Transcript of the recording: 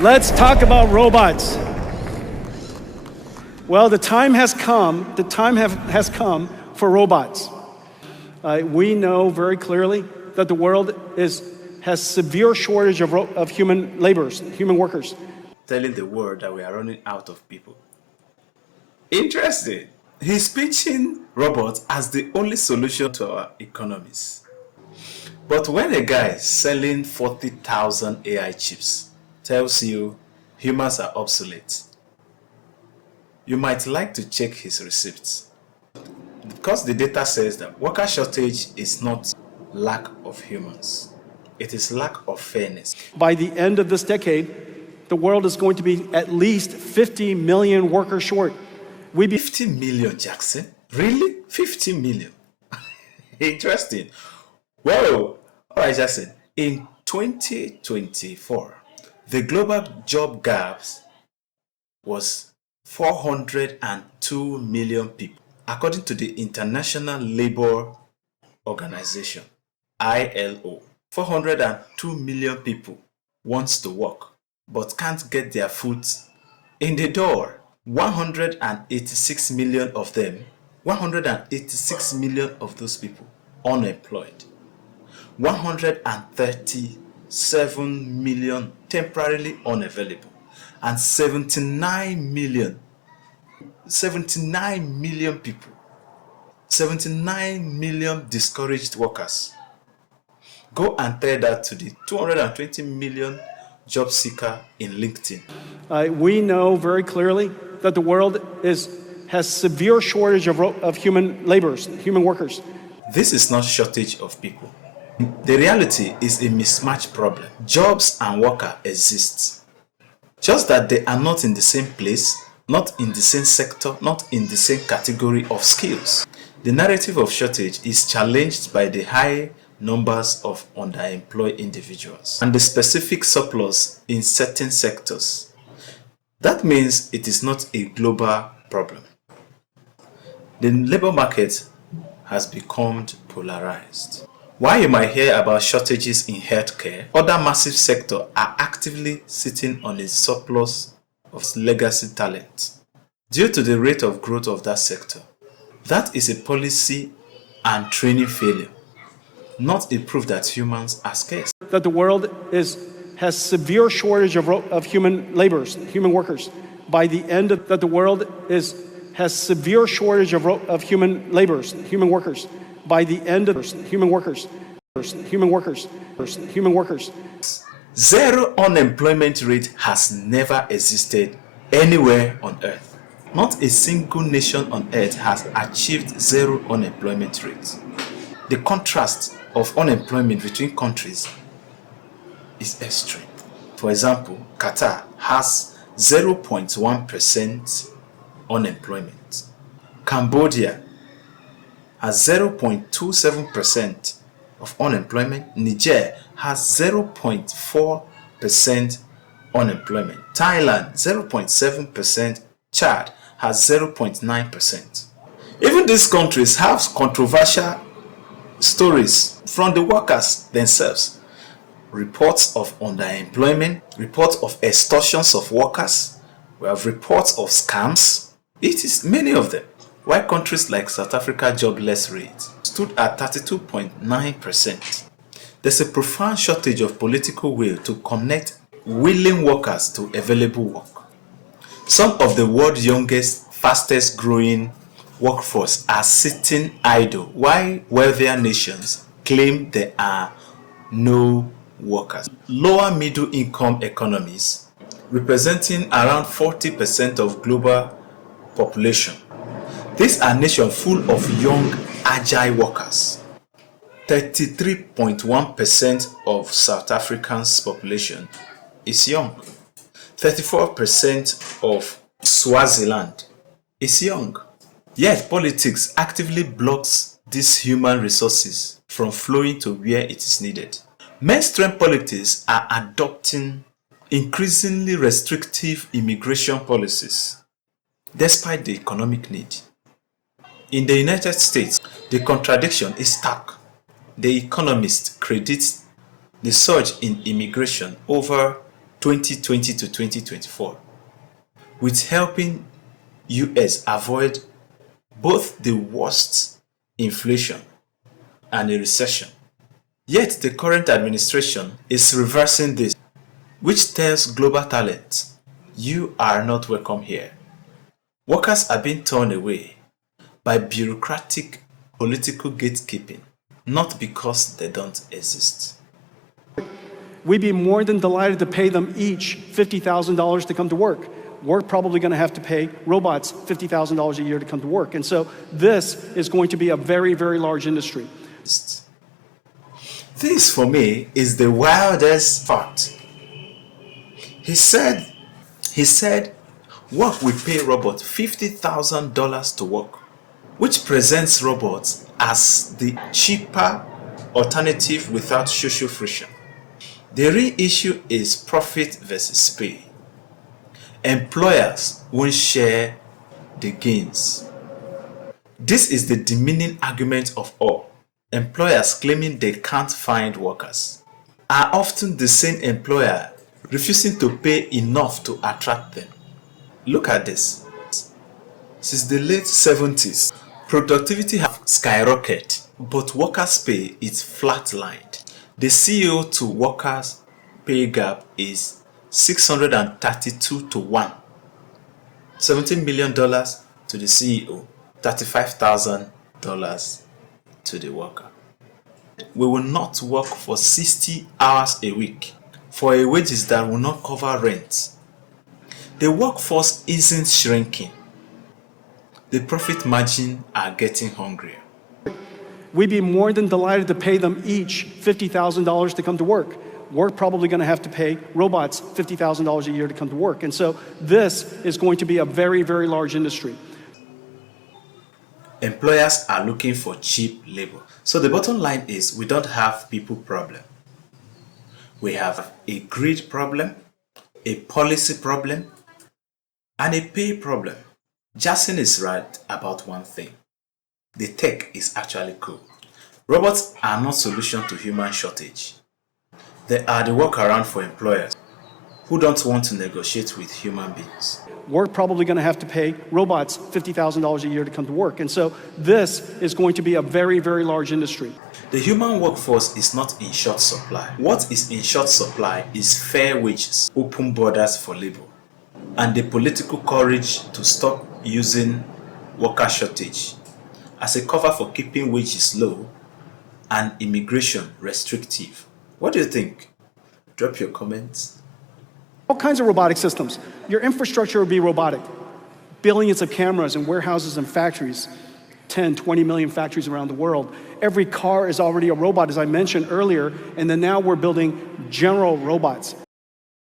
Let's talk about robots. Well, the time has come. The time has come for robots. We know very clearly that the world has severe shortage of human laborers, human workers. Telling the world that we are running out of people. Interesting. He's pitching robots as the only solution to our economies. But when a guy selling 40,000 AI chips tells you humans are obsolete, you might like to check his receipts. Because the data says that worker shortage is not lack of humans, it is lack of fairness. By the end of this decade, the world is going to be at least 50 million workers short. 50 million, Jackson? Really? 50 million? Interesting. Whoa! Alright, Jackson. In 2024, the global job gaps was 402 million people, according to the International Labour Organization, ILO. 402 million people wants to work but can't get their foot in the door. 186 million of them, 186 million of those people unemployed. 137 million temporarily unavailable, and 79 million people, 79 million discouraged workers. Go and tell that to the 220 million job seeker in LinkedIn. We know very clearly that the world has severe shortage of human laborers, human workers. This is not shortage of people. The reality is a mismatch problem. Jobs and worker exist, just that they are not in the same place, not in the same sector, not in the same category of skills. The narrative of shortage is challenged by the high numbers of underemployed individuals and the specific surplus in certain sectors. That means it is not a global problem. The labor market has become polarized. While you might hear about shortages in healthcare, other massive sectors are actively sitting on a surplus of legacy talent due to the rate of growth of that sector. That is a policy and training failure, not a proof that humans are scarce. That the world has severe shortage of human laborers, human workers. By the end of that, the world has severe shortage of human laborers, human workers. By the end of human workers. Zero unemployment rate has never existed anywhere on earth. Not a single nation on earth has achieved zero unemployment rate. The contrast of unemployment between countries is extreme. For example, Qatar has 0.1% unemployment. Cambodia has 0.27% of unemployment. Niger has 0.4% unemployment. Thailand 0.7%. Chad has 0.9%. Even these countries have controversial stories from the workers themselves. Reports of underemployment, reports of extortions of workers. We have reports of scams. It is many of them. While countries like South Africa jobless rate stood at 32.9%. There's a profound shortage of political will to connect willing workers to available work. Some of the world's youngest, fastest growing workforce are sitting idle, while wealthier nations claim there are no workers. Lower middle income economies, representing around 40% of global population. These are nations full of young, agile workers. 33.1% of South Africa's population is young. 34% of Swaziland is young. Yet politics actively blocks these human resources from flowing to where it is needed. Mainstream politics are adopting increasingly restrictive immigration policies, despite the economic need. In the United States, the contradiction is stark. The Economist credits the surge in immigration over 2020 to 2024, with helping US avoid both the worst inflation and a recession. Yet the current administration is reversing this, which tells global talent, you are not welcome here. Workers are being torn away by bureaucratic political gatekeeping, not because they don't exist. We'd be more than delighted to pay them each $50,000 to come to work. We're probably going to have to pay robots $50,000 a year to come to work. And so this is going to be a very, very large industry. This, for me, is the wildest fact. He said, work will pay robots $50,000 to work, which presents robots as the cheaper alternative without social friction. The real issue is profit versus pay. Employers won't share the gains. This is the demeaning argument of all. Employers claiming they can't find workers are often the same employer refusing to pay enough to attract them. Look at this. Since the late 70s, productivity has skyrocketed, but workers' pay is flatlined. The CEO to workers' pay gap is 632 to 1. $17 million to the CEO, $35,000 to the worker. We will not work for 60 hours a week for a wages that will not cover rent. The workforce isn't shrinking. The profit margin are getting hungrier. We'd be more than delighted to pay them each $50,000 to come to work. We're probably going to have to pay robots $50,000 a year to come to work. And so this is going to be a very, very large industry. Employers are looking for cheap labor. So the bottom line is we don't have people problem. We have a greed problem, a policy problem, and a pay problem. Jensen is right about one thing. The tech is actually cool. Robots are not solution to human shortage. They are the workaround for employers who don't want to negotiate with human beings. We're probably going to have to pay robots $50,000 a year to come to work. And so this is going to be a very, very large industry. The human workforce is not in short supply. What is in short supply is fair wages, open borders for labor, and the political courage to stop using worker shortage as a cover for keeping wages low and immigration restrictive. What do you think? Drop your comments. All kinds of robotic systems. Your infrastructure will be robotic. Billions of cameras in warehouses and factories. 10, 20 million factories around the world. Every car is already a robot, as I mentioned earlier, and then now we're building general robots.